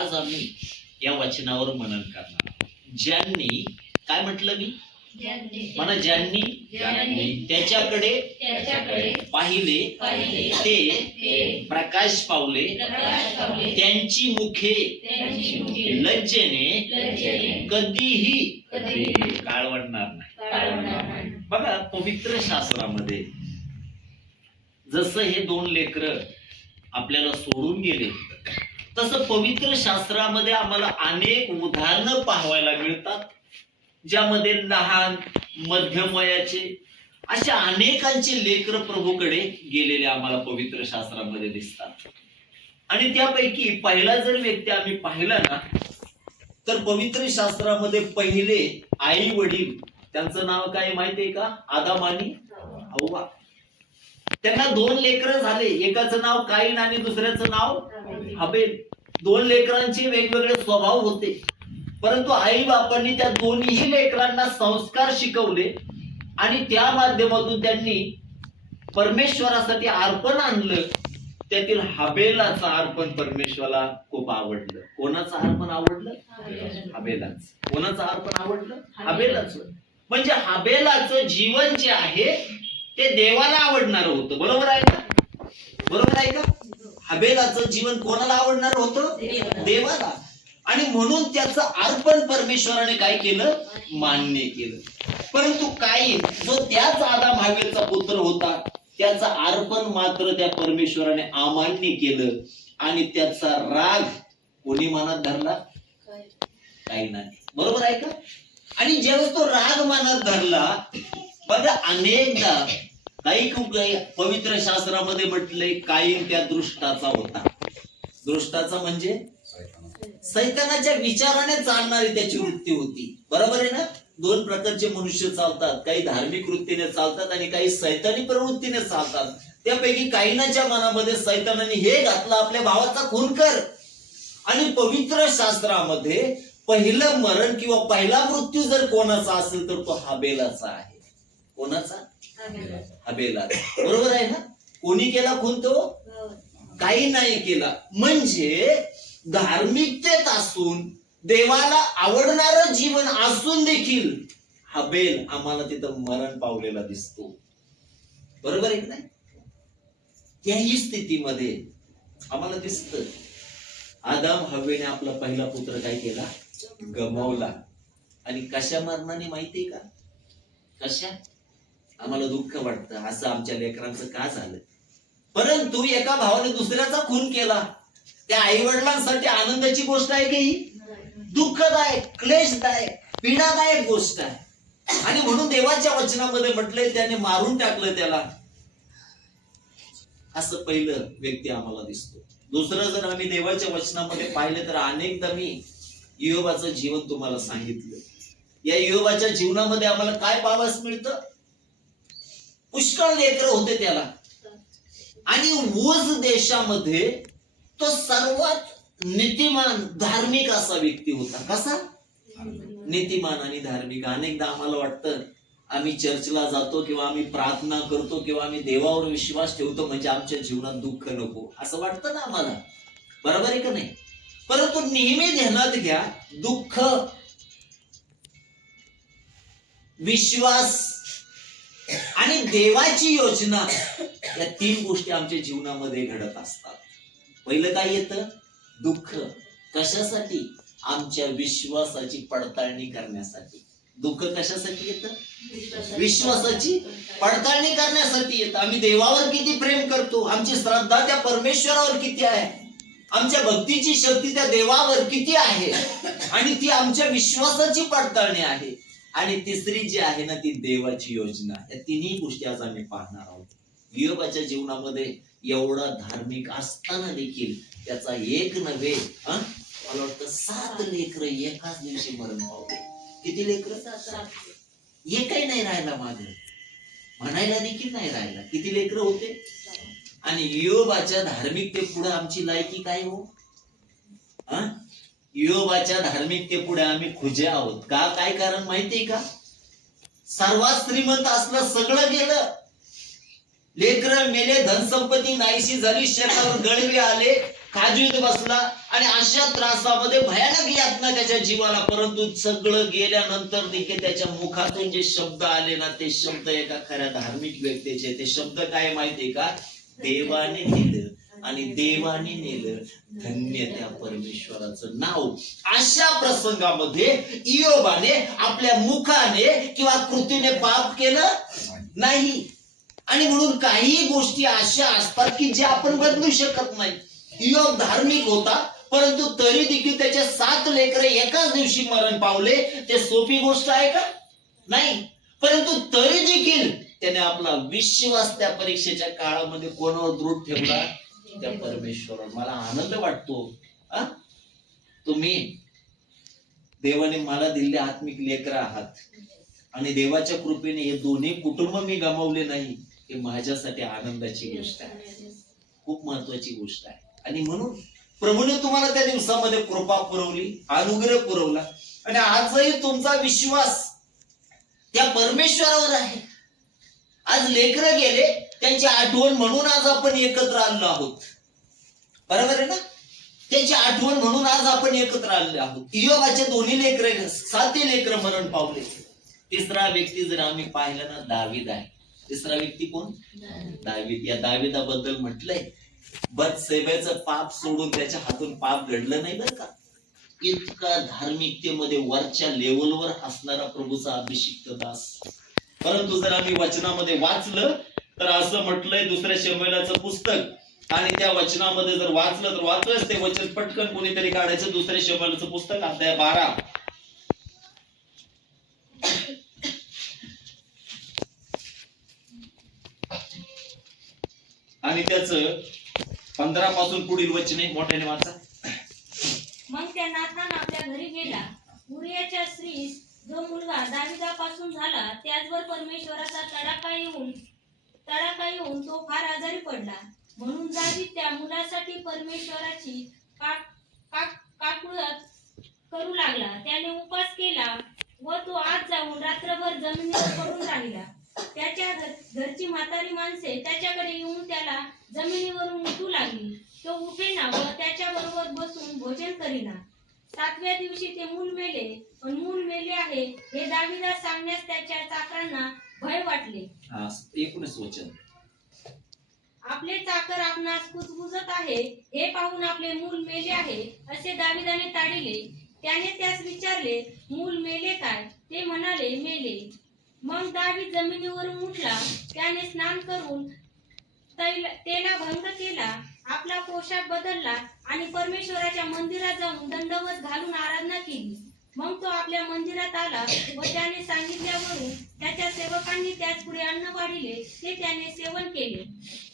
आज आम्ही या वचनावर मनन करणार. ज्यांनी काय म्हटलं मी मला ज्यांनी त्याच्याकडे पाहिले ते प्रकाश पावले, त्यांची मुखे लज्जेने कधीही काळवडणार नाही. बघा पवित्र शास्त्रामध्ये जसं हे दोन लेकरं आपल्याला सोडून गेले, तसं पवित्र शास्त्रामध्ये आम्हाला अनेक उदाहरणं पाहायला मिळतात, ज्यामध्ये लहान मध्यम वयाचे अशा अनेकांचे लेकर प्रभूकडे गेलेले आम्हाला पवित्र शास्त्रामध्ये दिसतात. आणि त्यापैकी पहिला जर व्यक्ती आम्ही पाहिला ना, तर पवित्र शास्त्रामध्ये पहिले आई वडील, त्यांचं नाव काय माहितीये का? आदाम आणि हव्वा. त्यांना दोन लेकरं झाले, एकाचं नाव काईन आणि दुसऱ्याचं नाव हबेल. दोन लेकरांचे वेगवेगळे स्वभाव होते, परंतु आई बापांनी त्या दोन्ही लेकरांना संस्कार शिकवले आणि त्या माध्यमातून त्यांनी परमेश्वरासाठी अर्पण आणलं. त्यातील हबेलाचं अर्पण परमेश्वराला खूप आवडलं. कोणाचं अर्पण आवडलं? हबेलाच. कोणाचं अर्पण आवडलं? हबेलाचं. म्हणजे हबेलाचं जीवन जे आहे ते देवाला आवडणार होतं. बरोबर आहे का? बरोबर आहे का? हबेलाचं जीवन कोणाला आवडणार होतं? देवाला. आणि म्हणून त्याचं अर्पण परमेश्वराने काय केलं? मान्य केलं. परंतु काईन जो त्याच आदाम हवेलचा पुत्र होता, त्याचं अर्पण मात्र त्या परमेश्वराने अमान्य केलं आणि त्याचा राग कोणी मनात धरला? काईनाने. बरोबर आहे का? आणि जेव्हा तो राग मनात धरला, बघा अनेकदा काही पवित्र शास्त्रामध्ये म्हटलंय काईन त्या दृष्टाचा होता. दृष्टाचा म्हणजे सैतानाच्या विचाराने चालणारी त्याची वृत्ती होती. बरोबर आहे ना? दोन प्रकारचे मनुष्य चालतात, काही धार्मिक वृत्तीने चालतात आणि काही सैतानी प्रवृत्तीने चालतात. त्यापैकी काईनाच्या मनामध्ये सैतानाने हे घातलं, आपल्या भावाचा खून कर. आणि पवित्र शास्त्रामध्ये पहिलं मरण किंवा पहिला मृत्यू जर कोणाचा असेल तर तो हबेलाचा आहे. कोणाचा? हबेला. बरोबर आहे ना? कोणी केला खून? तो काही नाही केला. म्हणजे धार्मिकतेत असून देवाला आवडणारं जीवन असून देखील हबेल आम्हाला तिथं मरण पावलेला दिसतो. बरोबर आहे की नाही? त्याही स्थितीमध्ये आम्हाला दिसतं आदाम हव्वेने आपला पहिला पुत्र काय केला? गमावला. आणि कशा मरणाने माहितीये का? कशा? आम्हाला दुःख वाटतं असं आमच्या लेकरांचं का झालं. परंतु एका भावाने दुसऱ्याचा खून केला. त्या आई वडिलांसाठी आनंदाची गोष्ट आहे की दुःखदायक, क्लेशदायक, पीडादायक गोष्ट आहे. आणि म्हणून देवाच्या वचनामध्ये म्हटलंय त्याने मारून टाकलं त्याला. असं पहिलं व्यक्ती आम्हाला दिसतो. दुसरं जर आम्ही देवाच्या वचनामध्ये पाहिलं तर अनेकदा मी योबाचं जीवन तुम्हाला सांगितलं. या योबाच्या जीवनामध्ये आम्हाला काय पाहावयास मिळतं? पुष्कळ लेकरं होते त्याला. आणि ऊज देशामध्ये तो सर्वात नीतिमान धार्मिक असा व्यक्ती होता. कसा? नीतिमान आणि धार्मिक. अनेकदा आम्हाला वाटतं आम्ही चर्चला जातो किंवा आम्ही प्रार्थना करतो किंवा आम्ही देवावर विश्वास ठेवतो म्हणजे आमच्या जीवनात दुःख नको असं वाटतं ना आम्हाला. बरोबर आहे का नाही? परंतु नेहमी ध्यानात घ्या, दुःख, विश्वास आणि देवाची योजना या तीन गोष्टी आमच्या जीवनामध्ये घडत असतात. पहिलं काय येतं? दुःख. कशासाठी? आमच्या विश्वासाची पडताळणी करण्यासाठी. दुःख कशासाठी येतं? विश्वासाची पडताळणी करण्यासाठी येतं. आम्ही देवावर किती प्रेम करतो, आमची श्रद्धा त्या परमेश्वरावर किती आहे, आमच्या भक्तीची शक्ती त्या देवावर किती आहे, आणि ती आमच्या विश्वासाची पडताळणी आहे. आणि तिसरी जी आहे ना ती देवाची योजना. या तिन्ही गोष्टी आज आम्ही पाहणार आहोत. योबाच्या जीवनामध्ये एवढा धार्मिक असताना देखील त्याचा एक नव्हे मला वाटतं 7 लेकरं एकाच दिवशी मरण पावले. किती लेकरं? 7. एकही नाही राहिला मागे, म्हणायला देखील नाही राहिला. किती लेकरं होते? आणि योबाच्या धार्मिकतेपुढे आमची लायकी काय हो? योबाच्या धार्मिकतेपुढे आम्ही खुजे आहोत का? काय कारण माहितीये का? सर्वात श्रीमंत असलं, सगळं गेलं, लेकरं मेले, धनसंपत्ती नाहीशी झाली, शेतावर गळवे आले, काजवीत बसला आणि अशा त्रासामध्ये भयानक यातना त्याच्या जीवाला, परंतु सगळं गेल्यानंतर देखील त्याच्या मुखातून जे शब्द आले ना, ते शब्द एका खऱ्या धार्मिक व्यक्तीचे. ते शब्द काय माहितीये का? देवाने दिलं आणि देवाने नेलं, धन्य त्या परमेश्वराचं नाव. अशा प्रसंगामध्ये इयोबाने आपल्या मुखाने किंवा कृतीने पाप केलं नाही. आणि म्हणून काही गोष्टी अशा असतात की जे आपण बदलू शकत नाही. इयोब धार्मिक होता, परंतु तरी देखील त्याचे 7 लेकरे एकाच दिवशी मरण पावले. ते सोपी गोष्ट आहे का? नाही. परंतु तरी देखील त्याने आपला विश्वास त्या परीक्षेच्या काळामध्ये कोणावर दृढ ठेवला? त्या परमेश्वरावर. मला आनंद वाटतो तुम्ही देवाने मला दिलेले आत्मिक लेकर आहात आणि देवाच्या कृपेने हे दोन्ही कुटुंब मी गमावले नाही. हे माझ्यासाठी आनंदाची गोष्ट आहे, खूप महत्वाची गोष्ट आहे. आणि म्हणून प्रभूने तुम्हाला त्या दिवसामध्ये कृपा पुरवली, अनुग्रह पुरवला आणि आजही तुमचा विश्वास त्या परमेश्वरावर आहे. आज लेकरं गेले, त्यांची आठवण म्हणून आज आपण एकत्र आलो आहोत. बरोबर आहे ना? त्याची आठवण म्हणून आज आपण एकत्र आले आहोत. इयोबाचे दोन्ही लेकरं, 7 लेकरं मरण पावले. तिसरा व्यक्ती जर आम्ही पाहिला ना, दावीद आहे. तिसरा व्यक्ती कोण? दावीद. या दावीदाबद्दल म्हटलंय, बत्शेबाचं पाप सोडून त्याच्या हातून पाप घडलं नाही बरं का. इतका धार्मिकतेमध्ये वरच्या लेवलवर असणारा प्रभूचा अभिषिक्त दास. परंतु जर आम्ही वचनामध्ये वाचलं तर असं म्हटलंय, 2 शमूएलाचं पुस्तक, आणि त्या वचनामध्ये जर वाचलं तर वाचलंच ते वचन पटकन कोणीतरी काढायचं. 2 शमूएलाचं पुस्तक, अध्याय 12 आणि त्याचं 15 पासून पुढील वचने मोठ्याने वाचा. मग त्या नाथान आपल्या घरी गेला. उरियाच्या स्त्रीस जो मुलगा दाविदापासून झाला, त्याचवर परमेश्वराचा तडाखा येऊन तो फार आजारी पडला. म्हणून दावीद त्या मुलासाठी परमेश्वराची काकुळत करू लागला. त्याने उपास केला व तो आत जाऊन रात्रभर जमिनीवर पडून राहिला. त्याच्या घरची म्हातारी माणसे त्याच्याकडे येऊन त्याला जमिनीवरून उठू लागली. तो उठेना व त्याच्या बरोबर बसून भोजन करीना. 7व्या दिवशी ते मूल मेले. पण मूल मेले आहे हे दाविदास सांगण्यास त्याच्या चाकरांना भय वाटले. 19 वचन. आपले चाकर आपणास कुजबुजत आहे हे पाहून आपले मूल मेले आहे असे दाविदाने ताडिले. त्याने त्यास विचारले, मूल मेले काय? ते म्हणाले, मेले. मग दावीद जमिनीवरून उठला. त्याने स्नान करून तेला भंग केला, आपला पोशाख बदलला आणि परमेश्वराच्या मंदिरात जाऊन दंडवत घालून आराधना केली. मग तो आपल्या मंदिरात आला व त्याने सांगितल्यावरून त्याच्या सेवकांनी त्याच पुढे अन्न वाढिले. ते त्याने सेवन केले.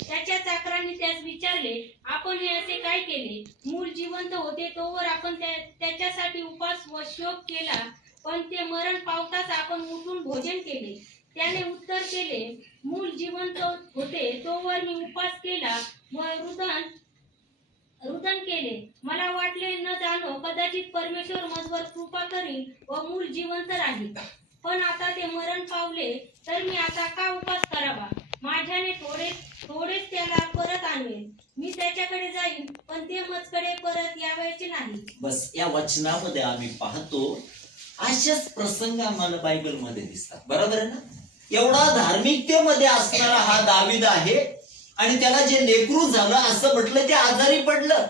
त्याच्या चाकरांनी त्यास विचारले, आपण हे असे काय केले? मूल जिवंत होते तोवर आपण त्याच्यासाठी उपास व शोक केला, पण ते मरण पावताच आपण उठून भोजन केले. त्याने उत्तर केले, मूल जिवंत होते तोवर मी उपास केला व रुदन केले. मला वाटले न जाणो कदाचित परमेश्वर मजवर कृपा करील व मूल जिवंत राहील. पण आता ते मरण पावले तर मी आता का उपास करावा? माझ्याने थोडेच त्याला परत आणवेल. मी त्याच्याकडे जाईन, पण ते मजकडे परत यावायचे नाही. बस या वचनामध्ये आम्ही पाहतो अशाच प्रसंग आम्हाला बायबल मध्ये दिसतात. बरोबर आहे ना? एवढा धार्मिकतेमध्ये असणारा हा दावीद आहे आणि त्याला जे लेकरू झालं असं म्हटलं ते आजारी पडलं.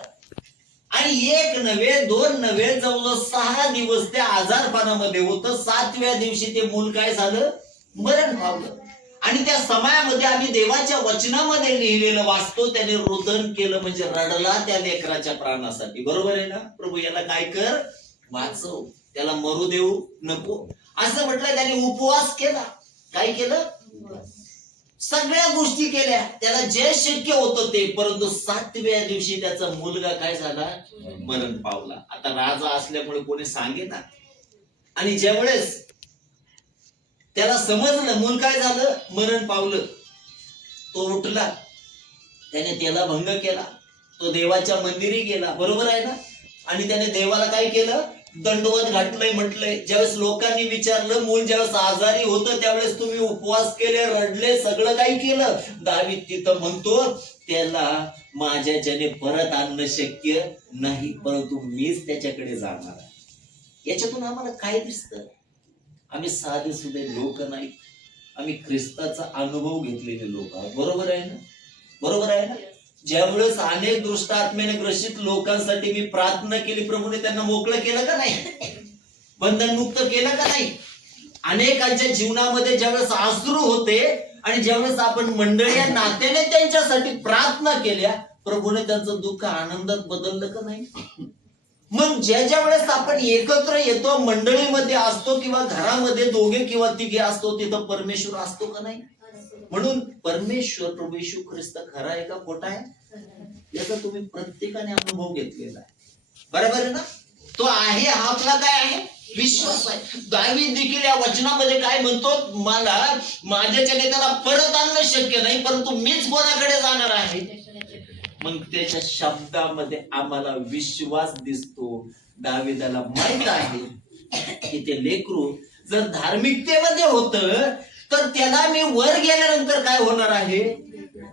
आणि 1 नव्हे 2 नव्हे जवळजवळ 6 दिवस त्या आजारपणामध्ये होतं. 7व्या दिवशी ते मूल काय झालं? मरण पावलं. आणि त्या समयामध्ये आम्ही देवाच्या वचनामध्ये लिहिलेलं वाचतो, त्याने रुदन केलं म्हणजे रडला त्या लेकराच्या प्राणासाठी. बरोबर आहे ना? प्रभू याला काय कर, वाचव, त्याला मरू देऊ नको असं म्हटलं. त्याने उपवास केला. काय केलं? सगळ्या गोष्टी केल्या, त्याला जे शक्य होतं ते. परंतु 7व्या दिवशी त्याचा मुलगा काय झाला? मरण पावला. आता राजा असल्यामुळे कोणी सांगेना. आणि ज्यावेळेस त्याला समजलं मूल काय झालं, मरण पावलं, तो उठला, त्याने त्याला भंग केला, तो देवाच्या मंदिरी गेला. बरोबर आहे ना? आणि त्याने देवाला काय केलं? दंडवत घातलंय म्हटलंय. ज्यावेळेस लोकांनी विचारलं, मूल ज्यावेळेस आजारी होतं त्यावेळेस तुम्ही उपवास केले, रडले, सगळं काही केलं. दावीद तिथं म्हणतो त्याला माझ्याच्याने परत आणणं शक्य नाही, परंतु मीच त्याच्याकडे जाणार आहे. याच्यातून आम्हाला काय दिसतं? आम्ही साधे सुधे लोक नाही, आम्ही ख्रिस्ताचा अनुभव घेतलेले लोक आहोत. बरोबर आहे ना? बरोबर आहे ना? ज्यावेळेस अनेक दृष्ट आत्म्याने ग्रसित लोकांसाठी मी प्रार्थना केली, प्रभूने त्यांना मोकळं केलं का नाही? बंधनमुक्त केलं का नाही? अनेकांच्या जीवनामध्ये ज्यावेळेस अश्रू होते आणि ज्यावेळेस आपण मंडळी या नात्याने त्यांच्यासाठी प्रार्थना केल्या, प्रभूने त्यांचं दुःख आनंदात बदललं का नाही? मग ज्या वेळेस आपण एकत्र येतो, मंडळीमध्ये असतो किंवा घरामध्ये दोघे किंवा तिघे असतो, तिथं परमेश्वर असतो का नाही? म्हणून परमेश्वर प्रभू येशू ख्रिस्त खरा आहे का खोटा आहे, याचा तुम्ही प्रत्येकाने अनुभव घेतलेला आहे. बरोबर आहे ना? तो आहे, हा आपला काय आहे? विश्वास आहे. दावीद देखील या वचनामध्ये काय म्हणतो? मला माझ्याच्याने त्याला परत आणणं शक्य नाही, परंतु मीच कोणाकडे जाणार आहे. मग त्याच्या शब्दामध्ये आम्हाला विश्वास दिसतो. दावीदाला माहित आहे की ते लेकरू जर धार्मिकतेमध्ये होतं तर त्याला मी वर गेल्यानंतर काय होणार आहे?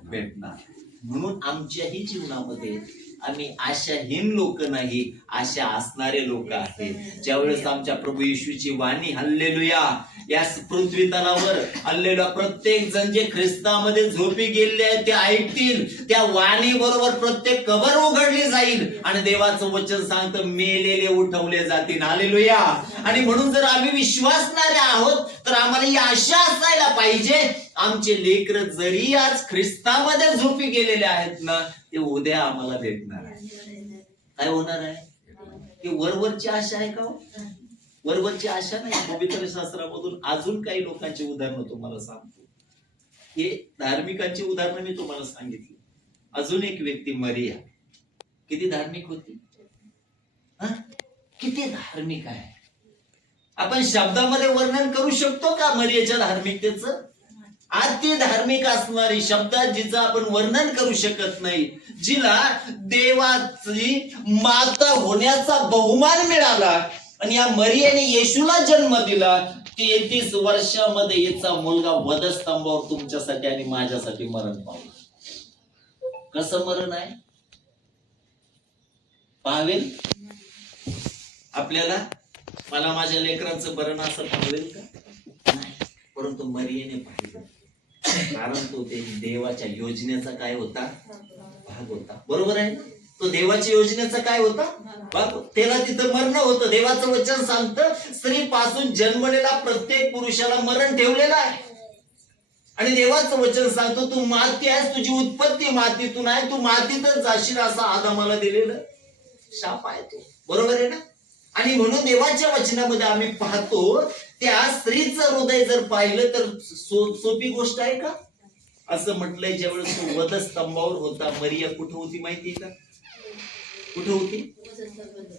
भेटणार. म्हणून आमच्याही जीवनामध्ये आम्ही आशाहीन लोक नाही, आशा असणारे लोक आहेत. ज्यावेळेस आमच्या प्रभू येशूची वाणी हल्लेलुया या पृथ्वी तलावर हल्लेलुया, प्रत्येक जण जे ख्रिस्तामध्ये झोपी गेले आहेत ते ऐकतील, त्या वाणी बरोबर प्रत्येक कबर उघडली जाईल आणि देवाचं वचन सांगतं मेलेले उठवले जातील. हालेलुया. आणि म्हणून जर आम्ही विश्वासणारे आहोत तर आम्हाला ही आशा असायला पाहिजे, आमचे लेकर जरी आज ख्रिस्तामध्ये झोपी गेलेले आहेत ना, ते उद्या आम्हाला भेटणार आहे. काय होणार आहे? ही वरवरची आशा आहे का? वरवरची आशा नाही. पवित्र शास्त्रामधून अजून काही लोकांची उदाहरणं तुम्हाला सांगतो. हे धार्मिकांची उदाहरणं मी तुम्हाला सांगितली. अजून एक व्यक्ती मरिया, किती धार्मिक होती, किती धार्मिक आहे. आपण शब्दामध्ये वर्णन करू शकतो का मरियाच्या धार्मिकतेचं? अति धार्मिक असणारी, शब्दात जिचं आपण वर्णन करू शकत नाही, जिला देवाची माता होण्याचा बहुमान मिळाला आणि या मरियाने येशूला जन्म दिला. 33 वर्षामध्ये हिचा मुलगा वधस्तंभावर तुमच्यासाठी आणि माझ्यासाठी मरण पावला. कसं मरण आहे पावेल आपल्याला? मला माझ्या लेकरांचं मरण असं पावेल का? नाही. परंतु मरियेने पाहिलं, कारण तो ते देवाच्या योजनेचा काय होता? भाग होता. बरोबर आहे ना? तो देवाच्या योजनेचा काय होता? भाग. त्याला तिथं मरण होतं. देवाचं वचन सांगतं स्त्रीपासून जन्मलेला प्रत्येक पुरुषाला मरण ठेवलेलं आहे. आणि देवाचं वचन सांगतो तू माती आहेस, तुझी उत्पत्ती मातीतून आहे, तू मातीतच जाशील, असा आदामाला दिलेलं शाप आहे तो. बरोबर आहे ना? आणि म्हणून देवाच्या वचनामध्ये आम्ही पाहतो त्या स्त्रीचं हृदय जर पाहिलं तर सोपी गोष्ट आहे का? असं म्हटलंय ज्यावेळेस तो वधस्तंभावर होता, मरिया कुठं होती माहितीये का? कुठं होती?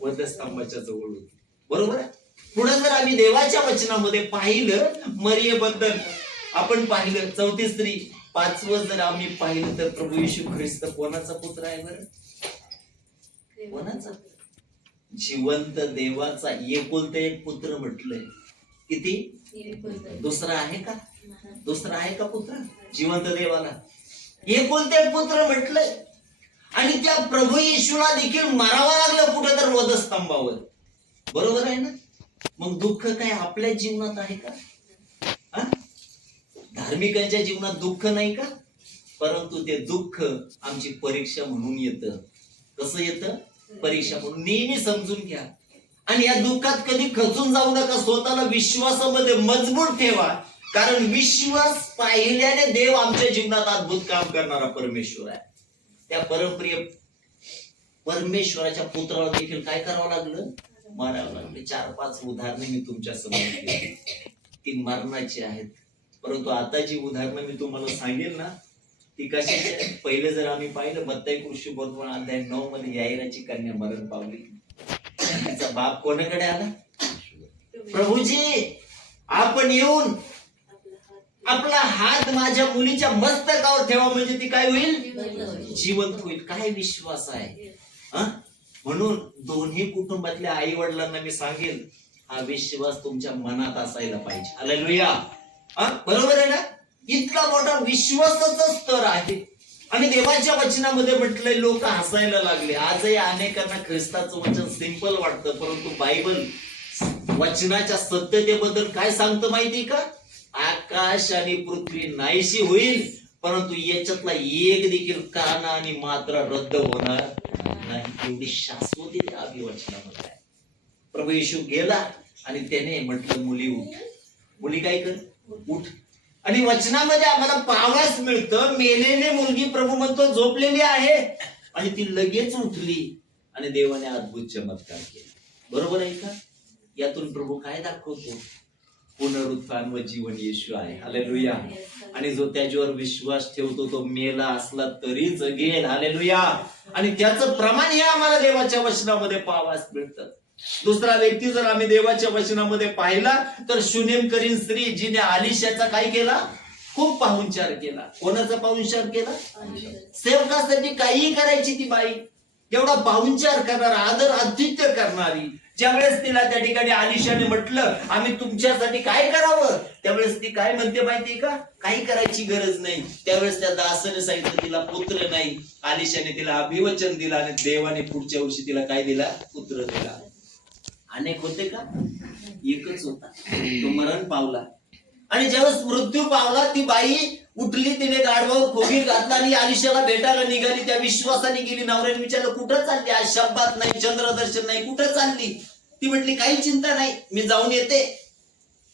वधस्तंभाच्या जवळ होती. बरोबर आहे? पुढे जर आम्ही देवाच्या वचनामध्ये पाहिलं मरियेबद्दल, आपण पाहिलं 34 स्त्री, 5वं जर आम्ही पाहिलं तर प्रभू येशू ख्रिस्त कोणाचा पुत्र आहे बरं? कोणाचा? जिवंत देवाचा एकुलता एक पुत्र म्हटलंय. किती? दुसरा आहे का? दुसरा आहे का पुत्र? जिवंत देवाला एकुलता एक पुत्र म्हटलंय. आणि त्या प्रभू येशूला देखील मारावं लागलं कुठं तर वधस्तंभावर. बरोबर आहे ना? मग दुःख काय आपल्या जीवनात आहे का? धार्मिकांच्या जीवनात दुःख नाही का? परंतु ते दुःख आमची परीक्षा म्हणून येतं. कसं येतं? परीक्षा म्हणून. नेहमी समजून घ्या आणि या दुःखात कधी खचून जाऊ नका. स्वतःला विश्वासामध्ये मजबूत ठेवा, कारण विश्वास पाहिल्याने देव आमच्या जीवनात अद्भुत काम करणारा परमेश्वर आहे. त्या परमप्रिय परमेश्वराच्या पुत्राला देखील काय करावं लागलं? मारावं लागलं. 4-5 उदाहरणे मी तुमच्या समोर दिली, ती मरणाची आहेत. परंतु आता जी उदाहरणं मी तुम्हाला सांगेल ना, ती कशाची? पहिले जर आम्ही पाहिलं मत्ताई कृष्ण अध्याय 9 मध्ये याईराची कन्या मरण पावली. तिचा बाप कोणाकडे आला? प्रभूजी आपण येऊन आपला हात माझ्या मुलीच्या मस्तकावर ठेवा, म्हणजे ती काय होईल? जिवंत होईल. काय विश्वास आहे. म्हणून दोन्ही कुटुंबातल्या आई वडिलांना मी सांगेल, हा विश्वास तुमच्या मनात असायला पाहिजे. हालेलुया. बरोबर आहे ना? इतका मोठा विश्वासाचा स्तर आहे आणि देवाच्या वचनामध्ये म्हटलंय लोक हसायला लागले. आजही अनेकांना ख्रिस्ताचं वचन सिंपल वाटतं, परंतु बायबल वचनाच्या सत्यतेबद्दल काय सांगतं माहिती का? आकाश आणि पृथ्वी नाहीशी होईल, परंतु याच्यातला एक देखील काना आणि मात्रा रद्द होणार नाही. एवढी शाश्वती त्या अभिवचनामध्ये आहे. प्रभू येशू गेला आणि त्याने म्हटलं मुली उठ. मुली काय कर? उठ. आणि वचनामध्ये आम्हाला पाहावयास मिळतं, मेलेली मुलगी प्रभू म्हणतो झोपलेली आहे, आणि ती लगेच उठली आणि देवाने अद्भुत चमत्कार केला. बरोबर आहे का? यातून प्रभू काय दाखवतो? पुनरुत्थान व जीवन येशू आहे. हालेलुया. आणि जो त्याच्यावर विश्वास ठेवतो तो मेला असला तरी जगेल. हालेलुया. आणि त्याचं प्रमाण हे आम्हाला देवाच्या वचनामध्ये पाहावयास मिळतं. दुसरा व्यक्ती जर आम्ही देवाच्या वचनामध्ये पाहिला तर शुनेमकरीन स्त्री, जिने आलिशाचा काय केला? खूप पाहुणचार केला. कोणाचा पाहुणचार केला? सेवकासाठी काहीही करायची ती बाई. एवढा पाहुणचार करणारा, आदर आतिथ्य करणारी. ज्यावेळेस तिला त्या ठिकाणी आलिशाने म्हटलं आम्ही तुमच्यासाठी काय करावं, त्यावेळेस ती काय म्हणते माहितीये का? काही करायची गरज नाही. त्यावेळेस त्या दासाने सांगितलं तिला पुत्र नाही. आलिशाने तिला अभिवचन दिला आणि देवाने पुढच्या वर्षी तिला काय दिला? पुत्र दिला. अनेक होते का? एकच होता, तो मरण पावला. आणि ज्यावेळेस मृत्यू पावला ती बाई उठली, तिने गाढवावर कोगीर घातला आणि आलिशाला भेटायला निघाली. त्या विश्वासाने गेली. नवऱ्याने विचारलं कुठं चालली? आज शब्दात नाही, चंद्रदर्शन नाही, कुठं चालली? ती म्हटली काही चिंता नाही, मी जाऊन येते.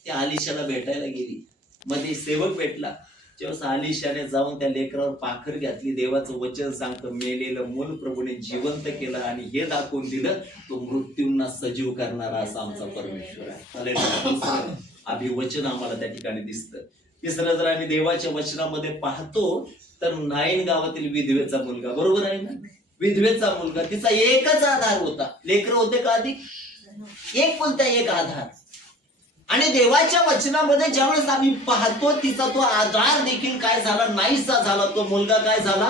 त्या आलिशाला भेटायला गेली. मध्ये सेवक भेटला. जेव्हा आलिशाने जाऊन त्या लेकरावर पाखर घातली, देवाचं वचन सांगतं मेलेलं मूल प्रभूने जिवंत केलं आणि हे दाखवून दिलं तो मृत्यूंना सजीव करणारा असा आमचा परमेश्वर आहे. अभिवचन आम्हाला त्या ठिकाणी दिसतं. तिसरं जर आम्ही देवाच्या वचनामध्ये पाहतो तर नाईन गावातील विधवेचा मुलगा, बरोबर आहे ना? विधवेचा मुलगा, तिचा एकच आधार होता. लेकरं होते का अधिक? एक कोणता एक आधार. आणि देवाच्या वचनामध्ये ज्यावेळेस आम्ही पाहतो तिचा तो आधार देखील काय झाला? नाहीसा झाला. तो मुलगा काय झाला?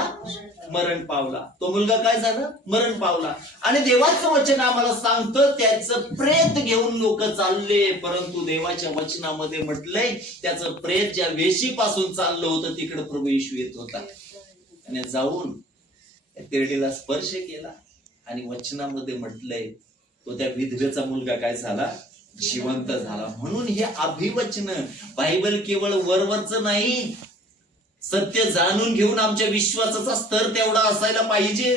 मरण पावला. तो मुलगा काय झाला? मरण पावला. आणि देवाचं वचन आम्हाला सांगतं त्याचं प्रेत घेऊन लोक चालले, परंतु देवाच्या वचनामध्ये म्हटलंय त्याचं प्रेत ज्या वेशीपासून चाललं होतं तिकडे प्रभू येशू येत होता. आणि जाऊन त्या तिरडीला स्पर्श केला आणि वचनामध्ये म्हटलंय तो त्या विधवेचा मुलगा काय झाला? जिवंत झाला. म्हणून हे अभिवचन बायबल केवळ वरवरच नाही, सत्य जाणून घेऊन आमच्या विश्वासाचा स्तर तेवढा असायला पाहिजे.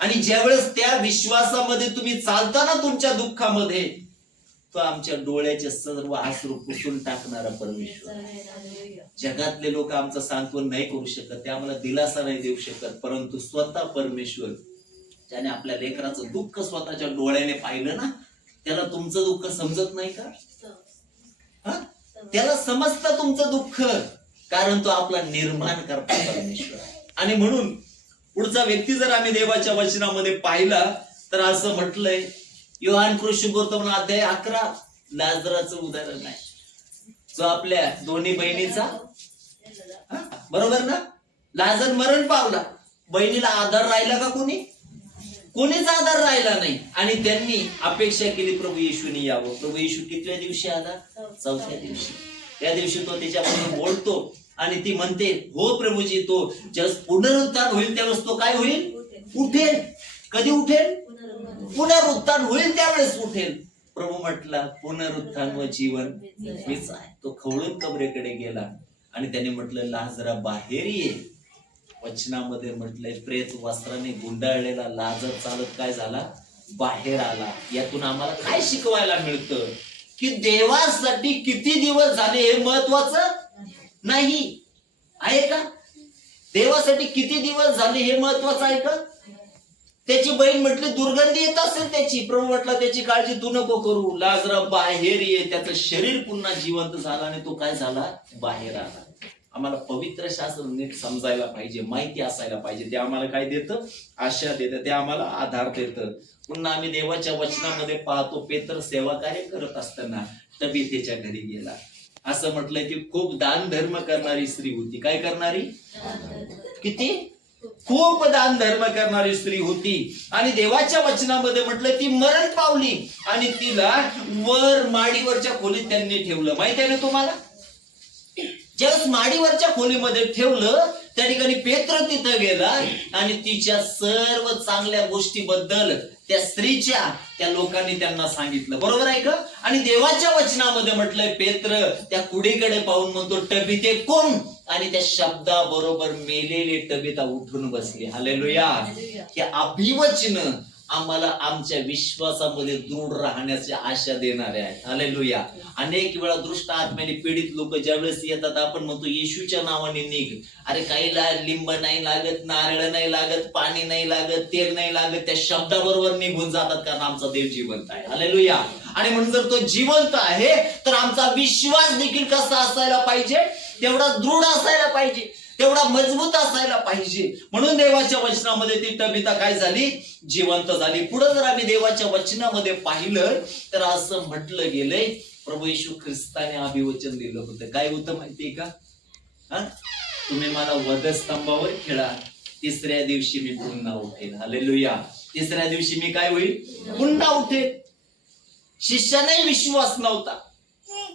आणि ज्यावेळेस त्या विश्वासामध्ये तुम्ही चालताना तुमच्या दुःखामध्ये, तो आमच्या डोळ्याचे सर्व अश्रू पुसून टाकणारा परमेश्वर. जगातले लोक आमचं सांत्वन नाही करू शकत, ते आम्हाला दिलासा नाही देऊ शकत, परंतु स्वतः परमेश्वर ज्याने आपल्या लेकराचं दुःख स्वतःच्या डोळ्याने पाहिलं ना, त्याला तुमचं दुःख समजत नाही का? त्याला समजतं तुमचं दुःख, कारण तो आपला निर्माण करता परमेश्वर आहे. आणि म्हणून पुढचा व्यक्ती जर आम्ही देवाच्या वचनामध्ये पाहिला तर असं म्हटलंय, योहान कृष्णवर्तमान अध्याय 11, लाजराचं उदाहरण आहे, जो आपल्या दोन्ही बहिणीचा, बरोबर ना? लाजर मरण पावला, बहिणीला आधार राहिला का? कोणीच आधार राहिला नाही. आणि त्यांनी अपेक्षा केली प्रभू येशूने यावं. प्रभू येशू कितव्या दिवशी आला? चौथ्या दिवशी. त्या दिवशी तो तिच्याबरोबर बोलतो आणि ती म्हणते हो प्रभूजी, तो ज्यावेळेस पुनरुत्थान होईल त्यावेळेस तो काय होईल? उठेल. कधी उठेल? पुनरुत्थान होईल त्यावेळेस उठेल. प्रभू म्हटला पुनरुत्थान व जीवन मीच आहे. तो खवळून कबरेकडे गेला आणि त्याने म्हटलं लाजरा बाहेर ये. वचनामध्ये म्हटलंय प्रेत वस्त्राने गुंडाळलेला लाजर चालत काय झाला? बाहेर आला. यातून आम्हाला काय शिकवायला मिळतं? की देवासाठी किती दिवस झाले हे महत्वाचं नाही आहे का? देवासाठी किती दिवस झाले हे महत्वाचं आहे का? त्याची बहीण म्हटली दुर्गंधी येत असेल त्याची. प्रभू म्हटला त्याची काळजी तू नको करू, लाजरा बाहेर ये. त्याचं शरीर पुन्हा जिवंत झालं आणि तो काय झाला? बाहेर आला. आम्हाला पवित्र शास्त्र नीट समजायला पाहिजे, माहिती असायला पाहिजे. ते आम्हाला काय देतं? आशा देतं, ते आम्हाला आधार देतं. पुन्हा आम्ही देवाच्या वचनामध्ये पाहतो पेत्र सेवा कार्य करत असताना तबीतेच्या घरी गेला. असं म्हटलंय की खूप दान धर्म करणारी स्त्री होती. काय करणारी? किती? खूप दान धर्म करणारी स्त्री होती. आणि देवाच्या वचनामध्ये म्हटलं ती मरण पावली आणि तिला वर माडीवरच्या खोलीत त्यांनी ठेवलं. माहिती आहे ना तुम्हाला? ज्यावेळेस माडीवरच्या खोलीमध्ये ठेवलं त्या ठिकाणी पेत्र तिथं गेला आणि तिच्या सर्व चांगल्या गोष्टीबद्दल त्या स्त्रीच्या त्या लोकांनी त्यांना सांगितलं. बरोबर आहे का? आणि देवाच्या वचनामध्ये म्हटलंय पेत्र त्या कुडीकडे पाहून म्हणतो टबिते कोण, आणि त्या शब्दाबरोबर मेलेले टबिता उठून बसली. हालेलुया. हे अभिवचन आम्हाला आमच्या विश्वासामध्ये दृढ राहण्याची आशा देणारे आहेत. हालेलुया. अनेक वेळा दृष्ट आत्म्याने पीडित लोक ज्यावेळेस येतात आपण म्हणतो येशूच्या नावाने निघ. अरे काही लिंब नाही लागत, नारळ नाही लागत, पाणी नाही लागत, तेल नाही लागत, त्या शब्दाबरोबर निघून जातात, कारण आमचा देव जिवंत आहे. हालेलुया. आणि म्हणून जर तो जिवंत आहे तर आमचा विश्वास देखील कसा असायला पाहिजे, तेवढा दृढ असायला पाहिजे, तेवढा मजबूत असायला पाहिजे. म्हणून देवाच्या वचनामध्ये ती टबिता काय झाली, जिवंत झाली. पुढे जर आम्ही देवाच्या वचनामध्ये पाहिलं तर असं म्हटलं गेलंय, प्रभू येशू ख्रिस्ताने अभिवचन दिलं होतं. काय होतं माहितीये का? तुम्ही मला वधस्तंभावर खेळा, तिसऱ्या दिवशी मी पुन्हा उठेन. हालेलुया. तिसऱ्या दिवशी मी काय होईल, पुन्हा उठेन. शिष्याने विश्वास नव्हता,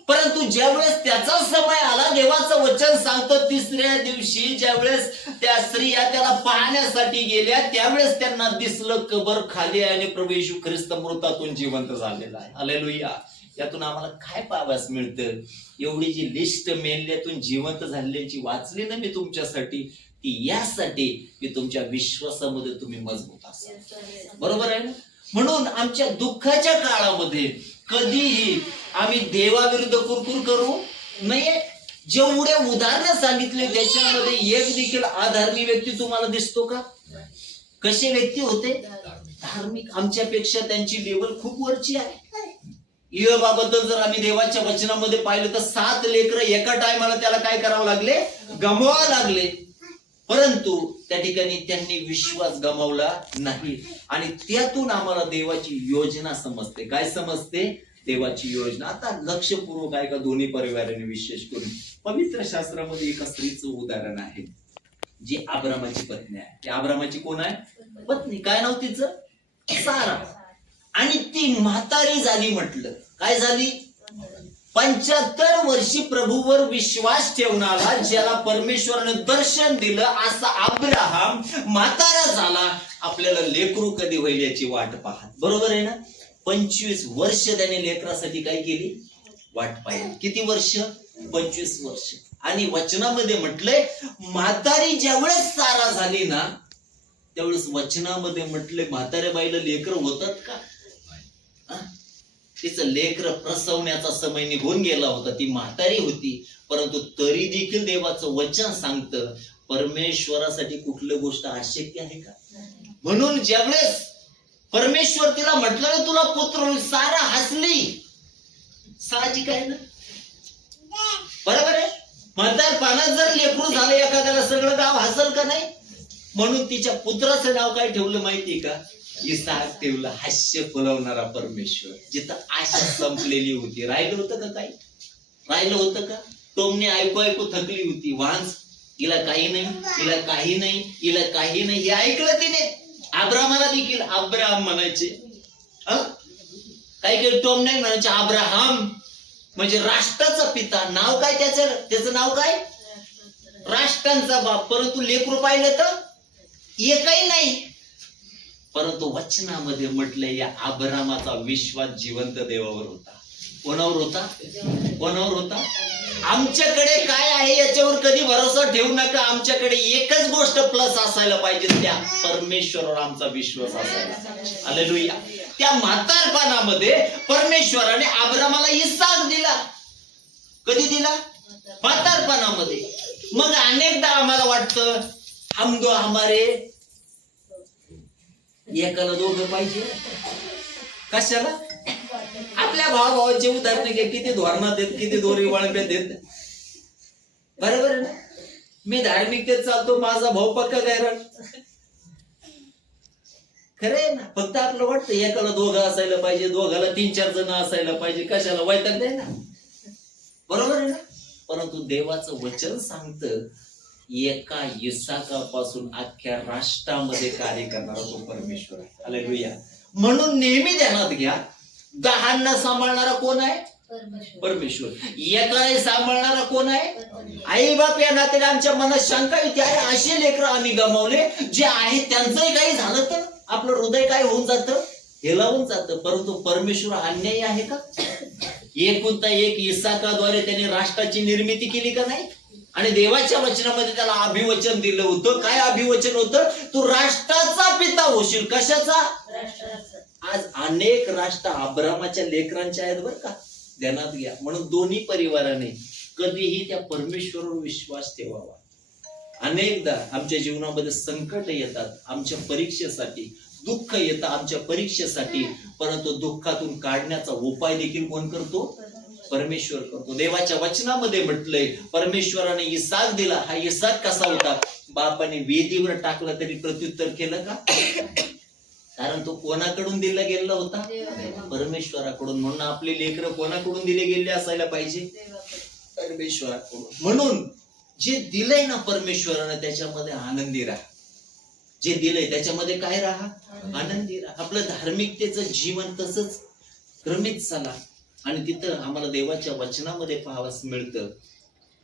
परंतु ज्यावेळेस त्याचा समय आला, देवाचं वचन सांगतं तिसऱ्या दिवशी ज्यावेळेस त्या स्त्रिया त्याला पाहण्यासाठी गेल्या, त्यावेळेस त्यांना दिसलं कबर खाली आहे आणि प्रभू येशू ख्रिस्त मृतातून जिवंत झालेला आहे. हालेलुया. यातून आम्हाला काय पाहावयास मिळतं? एवढी जी लिस्ट मेल्यातून जिवंत झालेल्याची वाचली ना मी तुमच्यासाठी, ती यासाठी की तुमच्या विश्वासामध्ये तुम्ही मजबूत असाल. बरोबर आहे ना? म्हणून आमच्या दुःखाच्या काळामध्ये कधीही आम्ही देवाविरुद्ध कुरकुर करू नये. जेवढे उदाहरणं सांगितले त्याच्यामध्ये एक देखील अधार्मिक व्यक्ती तुम्हाला दिसतो का? कसे व्यक्ती होते? धार्मिक. आमच्यापेक्षा त्यांची लेवल खूप वरची आहे. योबाबद्दल जर आम्ही देवाच्या वचनामध्ये पाहिलं तर 7 लेकरं एका टायमाला त्याला काय करावं लागले, गमवावं लागले. परंतु त्या ठिकाणी त्यांनी विश्वास गमावला नाही. आणि त्यातून आम्हाला देवाची योजना समजते. काय समजते? देवाची योजना. आता लक्षपूर्वक आहे का? दोन्ही परिवाराने विशेष करून पवित्र शास्त्रामध्ये एका स्त्रीचं उदाहरण आहे जी अब्रामाची पत्नी आहे. ती अब्रामाची कोण आहे? पत्नी. काय नाव तिचं? सारा. आणि ती म्हातारी झाली. म्हटलं काय झाली? 75 वर्षी प्रभूवर विश्वास ठेवणारा, ज्याला परमेश्वराने दर्शन दिलं असा अब्राहम म्हातारा झाला. आपल्याला लेकरू कधी होईल याची वाट पाहत. बरोबर आहे ना? 25 वर्ष त्याने लेकरासाठी काय केली? वाट पाहिली. किती वर्ष? 25 वर्ष. आणि वचनामध्ये म्हटलंय म्हातारी ज्यावेळेस सारा झाली ना, त्यावेळेस वचनामध्ये म्हटले म्हाताऱ्या बाईला लेकर होतात का? तिचं लेकर प्रसवण्याचा समय निघून गेला होता. ती म्हातारी होती, परंतु तरी देखील देवाचं वचन सांगतं परमेश्वरासाठी कुठली गोष्ट अशक्य आहे का? म्हणून ज्यावेळेस परमेश्वर तिला म्हटलं तुला पुत्र होईल, सारा हसली. साहजिक आहे ना? बरोबर आहे. म्हातारपणात जर लेकरू झालं एखाद्याला सगळं गाव हसल का नाही? म्हणून तिच्या पुत्राचं नाव काय ठेवलं माहितीये का? इसाक ठेवलं. हास्य फुलवणारा परमेश्वर. जिथं आशा संपलेली होती. राहिलं होतं का काही? राहिलं होतं का? टोमने ऐकू ऐकू थकली होती. वांस, हिला काही नाही, हिला काही नाही, हिला काही नाही, हे ऐकलं तिने. अब्रामाला देखील अब्राहम म्हणायचे. काही काही टोम नाही म्हणायचे. अब्राहम म्हणजे राष्ट्राचा पिता. नाव काय त्याचं नाव काय? राष्ट्रांचा बाप. परंतु लेकरू पाहिलं तर एकही नाही. परंतु वचनामध्ये म्हटलं या अब्रामाचा विश्वास जिवंत देवावर होता. कोणावर होता? कोणावर होता? आमच्याकडे काय आहे याच्यावर कधी भरोसा ठेवू नका. आमच्याकडे एकच गोष्ट प्लस असायला पाहिजे, त्या परमेश्वरावर आमचा विश्वास असायला. हालेलुया. त्या म्हातारपणामध्ये परमेश्वराने अब्रामाला इसाक दिला. कधी दिला? म्हातारपणामध्ये. मग अनेकदा आम्हाला वाटतं हम दो हमारे, एकाला दोघं पाहिजे. कशाला? आपल्या भावाचे उदाहरण घ्या. किती धोरणात आहेत, किती दोरी वळंब्यात आहेत. बरोबर आहे ना? मी धार्मिकतेत चालतो, माझा भाऊ पक्का गैरण. खरंय ना? फक्त आपलं वाटतं एकाला दोघं असायला पाहिजे, दोघाला 3-4 जण असायला पाहिजे. कशाला? वैताग नाही ना? बरोबर आहे ना? परंतु देवाचं वचन सांगतं एका इसाकापासून अख्ख्या राष्ट्रामध्ये कार्य करणारा तो परमेश्वर आहे. हालेलुया. म्हणून नेहमी ध्यानात घ्या, 10 सांभाळणारा कोण आहे? परमेश्वर. एकाने सांभाळणारा कोण आहे? आई बाप. या नात्याने आमच्या मनात शंका येते, आहे असे लेकरं आम्ही गमावले जे आहे त्यांचंही काही झालं तर आपलं हृदय काय होऊन जातं, हेलावून जातं. परंतु परमेश्वर अन्यायी आहे का? एकुलता एक इसाकाद्वारे त्याने राष्ट्राची निर्मिती केली का नाही? आणि देवाच्या वचनामध्ये त्याला अभिवचन दिलं होतं. काय अभिवचन होतं? तू राष्ट्राचा पिता होशील. कशाचा? आज अनेक राष्ट्र अब्रामाच्या लेकरांच्या आहेत बरं का, ध्यानात घ्या. म्हणून दोन्ही परिवाराने कधीही त्या परमेश्वरावर विश्वास ठेवावा. अनेकदा आमच्या जीवनामध्ये संकट येतात आमच्या परीक्षेसाठी, दुःख येतं आमच्या परीक्षेसाठी, परंतु दुःखातून काढण्याचा उपाय देखील कोण करतो? परमेश्वर करतो. देवाच्या वचनामध्ये म्हटलंय परमेश्वराने इसाक दिला. हा इसाक कसा होता? बापाने वेदीवर टाकला तरी प्रत्युत्तर केलं का? कारण तो कोणाकडून दिला गेलेला होता? परमेश्वराकडून. म्हणून आपले लेकरं कोणाकडून दिले गेले असायला पाहिजे? परमेश्वराकडून. म्हणून जे दिलंय ना परमेश्वराने त्याच्यामध्ये आनंदी राहा. जे दिलंय त्याच्यामध्ये काय राहा? आनंदी राहा. आपलं धार्मिकतेचं जीवन तसंच क्रमित चला. आणि तिथं आम्हाला देवाच्या वचनामध्ये पाहावयास मिळतं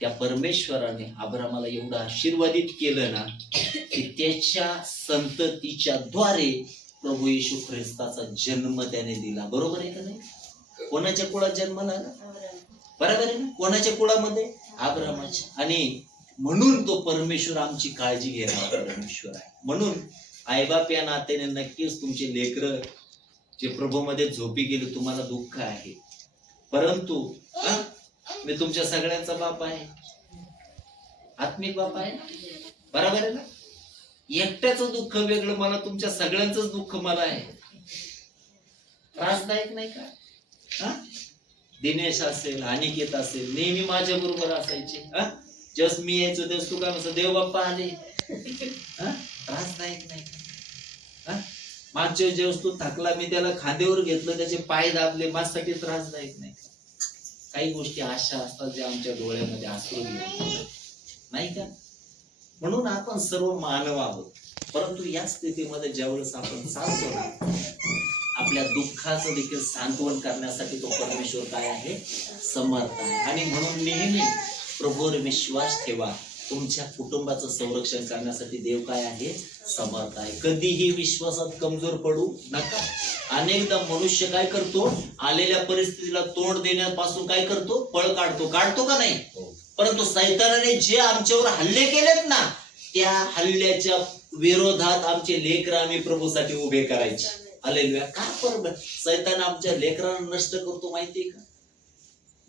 त्या परमेश्वराने अब्रामाला एवढं आशीर्वादित केलं ना की त्याच्या संततीच्या द्वारे प्रभू येशू ख्रिस्ताचा जन्म त्याने दिला. बरोबर आहे का नाही? कोणाच्या कुळात जन्माला आला? बरोबर आहे ना? कोणाच्या कुळामध्ये? अब्रामाच्या. आणि म्हणून तो परमेश्वर आमची काळजी घेणारा परमेश्वर आहे. म्हणून आईबाप या नात्याने नक्कीच तुमचे लेकरं जे प्रभूमध्ये झोपी गेले तुम्हाला दुःख आहे, परंतु मी तुमच्या सगळ्यांचा बाप आहे, आत्मिक बाप आहे. बरोबर आहे ना? एकट्याचं दुःख वेगळं, मला तुमच्या सगळ्यांचंच दुःख मला आहे. त्रासदायक नाही का? दिनेश असेल, अनिकेत असेल, नेहमी माझ्या बरोबर असायचे. जस मी यायचो तेव्हा तू काय म्हणतो, देव बाप्पा आले. त्रासदायक नाही का? मागच्या जेव्हा तू थकला मी त्याला खांद्यावर घेतलं, त्याचे पाय दाबले, माझ्यासाठी त्रासदायक नाही का? काही गोष्टी अशा असतात ज्या आमच्या डोळ्यामध्ये अश्रू घेऊन नाही का? म्हणून आपण सर्व मानव आहोत. परंतु या स्थितीमध्ये ज्यावेळेस आपण सांगतो ना, आपल्या दुःखाचं देखील सांत्वन करण्यासाठी तो परमेश्वर काय आहे? समर्थ आहे. आणि म्हणून नेहमी प्रभूवर विश्वास ठेवा. तुमच्या कुटुंबाचं संरक्षण करण्यासाठी देव काय आहे? समर्थ आहे. कधीही विश्वासात कमजोर पडू नका. अनेकदा मनुष्य काय करतो? आलेल्या परिस्थितीला तोंड देण्यापासून काय करतो? पळ काढतो. काढतो का नाही? परंतु सैतानाने जे आमच्यावर हल्ले केलेत ना, त्या हल्ल्याच्या विरोधात आमचे लेकरं आम्ही प्रभूसाठी उभे करायचे. हालेलुया. का सैतान आमच्या लेकरांना नष्ट करतो माहितीये का?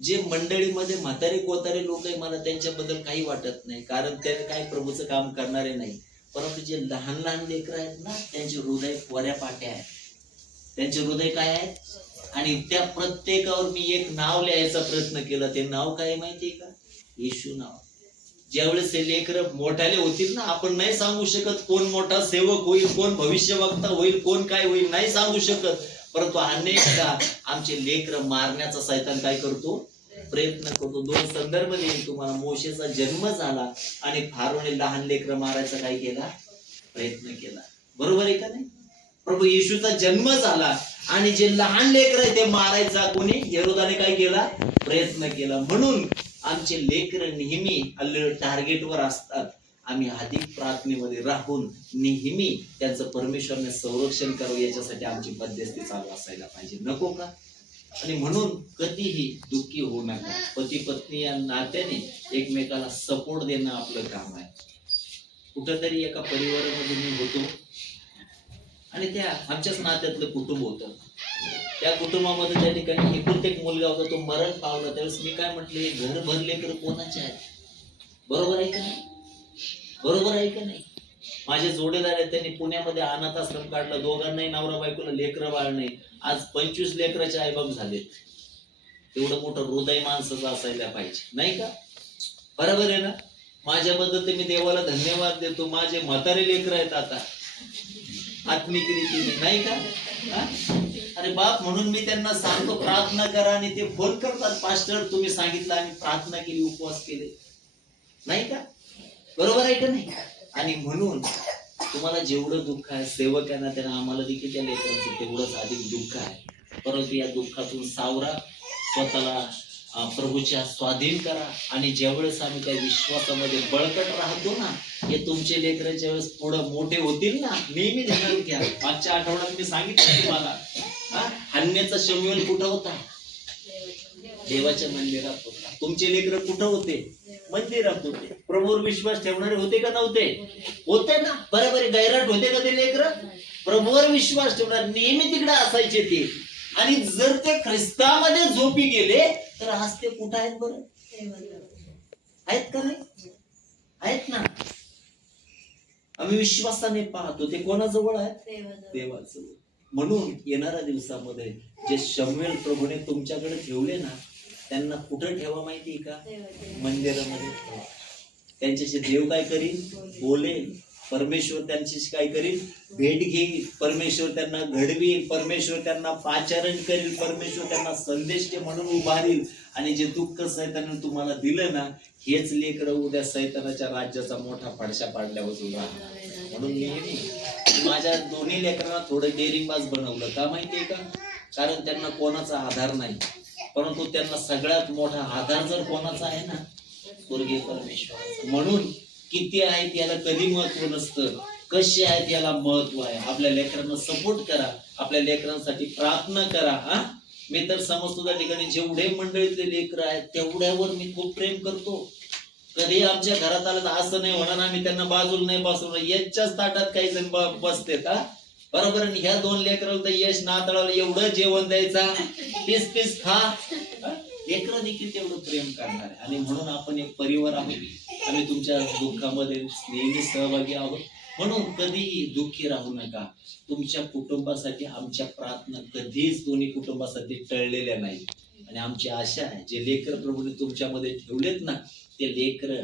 जे मंडळीमध्ये म्हातारे कोतारे लोक आहे, मला त्यांच्याबद्दल काही वाटत नाही, कारण ते काही प्रभूचं काम करणारे नाही. परंतु जे लहान लहान लेकर आहेत ना, त्यांचे हृदय कोऱ्या पाट्या आहेत. त्यांचे हृदय काय आहेत? आणि त्या प्रत्येकावर मी एक नाव लिहायचा प्रयत्न केला. ते नाव काय माहितीये का? येशू नाव. ज्यावेळेस हे लेकर मोठाले होतील ना, आपण नाही सांगू शकत कोण मोठा सेवक होईल, कोण भविष्यवक्ता होईल, कोण काय होईल, नाही सांगू शकत. परंतु अनेकदा आमचे लेकर मारण्याचा सैतान काय करतो? प्रयत्न करतो. दोन संदर्भ देईल तुम्हाला. मोशेचा जन्म झाला आणि फारोने लहान लेकर मारायचा काय केला? प्रयत्न केला. बरोबर आहे का नाही? प्रभू येशूचा जन्म झाला आणि जे लहान लेकर आहे ते मारायचा कोणी? हेरोदाने काय केला? प्रयत्न केला. म्हणून आमचे लेकर नेहमी टार्गेटवर असतात. आम्ही अधिक प्रार्थनेमध्ये राहून नेहमी त्यांचं परमेश्वरने संरक्षण करावं याच्यासाठी आमची मध्यस्थी चालू असायला पाहिजे. नको का? आणि म्हणून कधीही दुःखी होऊ नका. पती पत्नी या नात्याने एकमेकाला सपोर्ट देणं आपलं काम आहे. कुठंतरी एका परिवारामध्ये मी होतो आणि त्या आमच्याच नात्यातलं कुटुंब होतं. त्या कुटुंबामध्ये त्या ठिकाणी एकूण एक मुलगा होता, तो मरण पावला. त्यावेळेस मी काय म्हटले, घर भरले तर कोणाचे आहेत? बरोबर आहे का नाही? बरोबर आहे का नाही? माझे जोडीदार आहेत, त्यांनी पुण्यामध्ये अनाथ आश्रम काढला. दोघांनाही नवरा बायकोला लेकरं बाळ नाही. आज 25 लेकराचे आईबाप झालेत. एवढं मोठं हृदय माणसाचं असायला पाहिजे, नाही का? बरोबर आहे ना? माझ्याबद्दल ते मी देवाला धन्यवाद देतो. माझे म्हातारे लेकर आहेत आता आत्मिक रीतीने, नाही का? अरे बाप, म्हणून मी त्यांना सांगतो प्रार्थना करा. आणि ते फोन करतात, पास्टर तुम्ही सांगितलं, आम्ही प्रार्थना केली, उपवास केले, नाही का? बरोबर आहे का नाही? आणि म्हणून तुम्हाला जेवढं दुःख आहे सेवकांना, त्यांना आम्हाला देखील त्या लेकरांचं तेवढंच अधिक दुःख आहे. परंतु या दुःखातून सावरा, स्वतःला प्रभूच्या स्वाधीन करा. आणि ज्यावेळेस आम्ही त्या विश्वासामध्ये बळकट राहतो ना, हे तुमचे लेकरं ज्यावेळेस पुढे मोठे होतील ना, नेहमी ध्यानात घ्या. मागच्या आठवड्यात मी सांगितलं तुम्हाला, हन्नेचा शमूएल कुठं होता? देवाच्या मंदिरात होता. तुमचे लेकरं कुठं होते? मंदिरात होते. प्रभूवर विश्वास ठेवणारे होते का नव्हते? होते ना. बरोबर गैराट होते का ते लेकरं? प्रभूवर विश्वास ठेवणार नेहमी तिकडे असायचे ते. आणि जर ते ख्रिस्तामध्ये झोपी गेले तर आज ते कुठं आहेत? बरं आहेत का नाही? आहेत ना. आम्ही विश्वासाने पाहतो ते कोणाजवळ आहे? देवाजवळ. म्हणून येणाऱ्या दिवसामध्ये जे शमूएल प्रभूने तुमच्याकडे ठेवले ना, त्यांना कुठं ठेवा माहितीये का? मंदिरामध्ये ठेवा. त्यांच्याशी देव काय करील? बोलेल. परमेश्वर त्यांच्याशी काय करील? भेट घेईल. परमेश्वर त्यांना घडवील. परमेश्वर त्यांना पाचारण करील. परमेश्वर त्यांना संदेश म्हणून उभारील. आणि जे दुःख सैतानाने तुम्हाला दिलं ना, हेच लेकरं उद्या सैतानाच्या राज्याचा मोठा पडशा पाडल्यावर उभा. म्हणून मी माझ्या दोन्ही लेकरांना थोडं डेअरिंगबाज बनवलं. का माहितीये का? कारण त्यांना कोणाचा आधार नाही, परंतु त्यांना सगळ्यात मोठा आधार जर कोणाचा आहे ना, स्वर्गीय परमेश्वर. म्हणून किती आहेत याला कधी महत्व नसतं, कसे आहेत याला महत्व आहे. आपल्या लेकरांना सपोर्ट करा, आपल्या लेकरांसाठी प्रार्थना करा. मी तर समजतो त्या ठिकाणी जेवढे मंडळीतले लेकर आहेत तेवढ्यावर मी खूप प्रेम करतो. कधी आमच्या घरात आलं तर असं नाही होणार आम्ही त्यांना बाजूला नाही बसवणार. याच्याच ताटात काही जण बसतेत. बरोबर. आणि ह्या दोन लेकराला तर यश नातळाला एवढं जेवण द्यायचा, पीस पीस खा. लेकरं देखील तेवढं प्रेम करणार आहे. आणि म्हणून आपण एक परिवार आहोत. आम्ही तुमच्या दुःखामध्ये नेहमी सहभागी आहोत. म्हणून कधीही दुःखी राहू नका. तुमच्या कुटुंबासाठी आमच्या प्रार्थना कधीच दोन्ही कुटुंबासाठी टळलेल्या नाही. आणि आमची आशा आहे जे लेकर प्रभूने तुमच्यामध्ये ठेवलेत ना, ते लेकर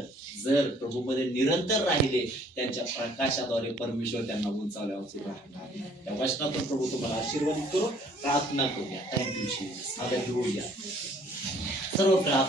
जर प्रभूमध्ये निरंतर राहिले, त्यांच्या प्रकाशाद्वारे परमेश्वर त्यांना उंचावल्यावर सुद्धा राहणार. त्या वचनातून प्रभू तुम्हाला आशीर्वादित करू. प्रार्थना करूया. Thank you Jesus. हालेलुया. सर्व प्रार्थना